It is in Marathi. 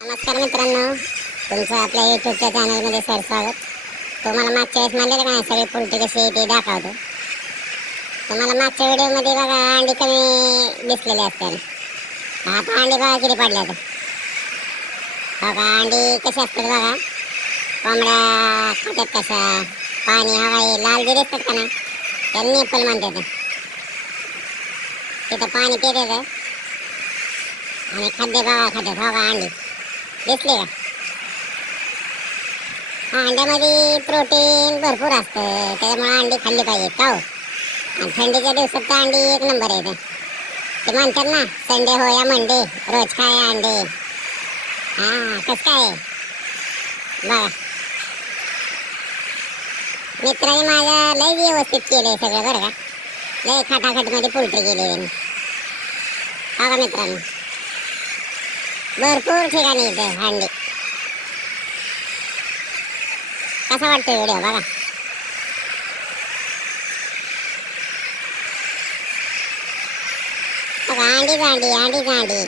नमस्कार मित्रांनो, तुमचं आपल्या यूट्यूबच्या चॅनलमध्ये सर स्वागत. तुम्हाला मागच्या वेळेस म्हणलेलं का नाही सगळी पोल्ट्री कशी आहे ते दाखवतो. तुम्हाला मागच्या व्हिडिओमध्ये बघा अंडी कमी दिसलेली असते. आता अंडी बघा किती पडल्या तर बघा अंडी कशी असतात बघा. कोंबड्या खात्यात कशा पाणी हवा लाल जे दिसतात का नाही त्यांनी नेपल म्हणतात. तिथं पाणी पितात आणि खाद्य बघा खात्यात बघा अंडी दिसले का. अंड्यामध्ये प्रोटीन भरपूर असतं, त्याच्यामुळे अंडी खाल्ली पाहिजेत का हो. आणि थंडीच्या दिवसात तर अंडी एक नंबर येते. ते म्हणतात ना संडे हो या मंडे रोज खाय अंडे. कसं काय बघा मित्रांनी माझ्या लय व्यवस्थित केलंय सगळं बरं का. लय खटाखटमध्ये पोल्ट्री केली बघा मित्रांनो. भरपूर ठिकाणी येते अंडी. कसा वाटतोय व्हिडिओ बघा. बघा अंडी अंडी अंडी अंडी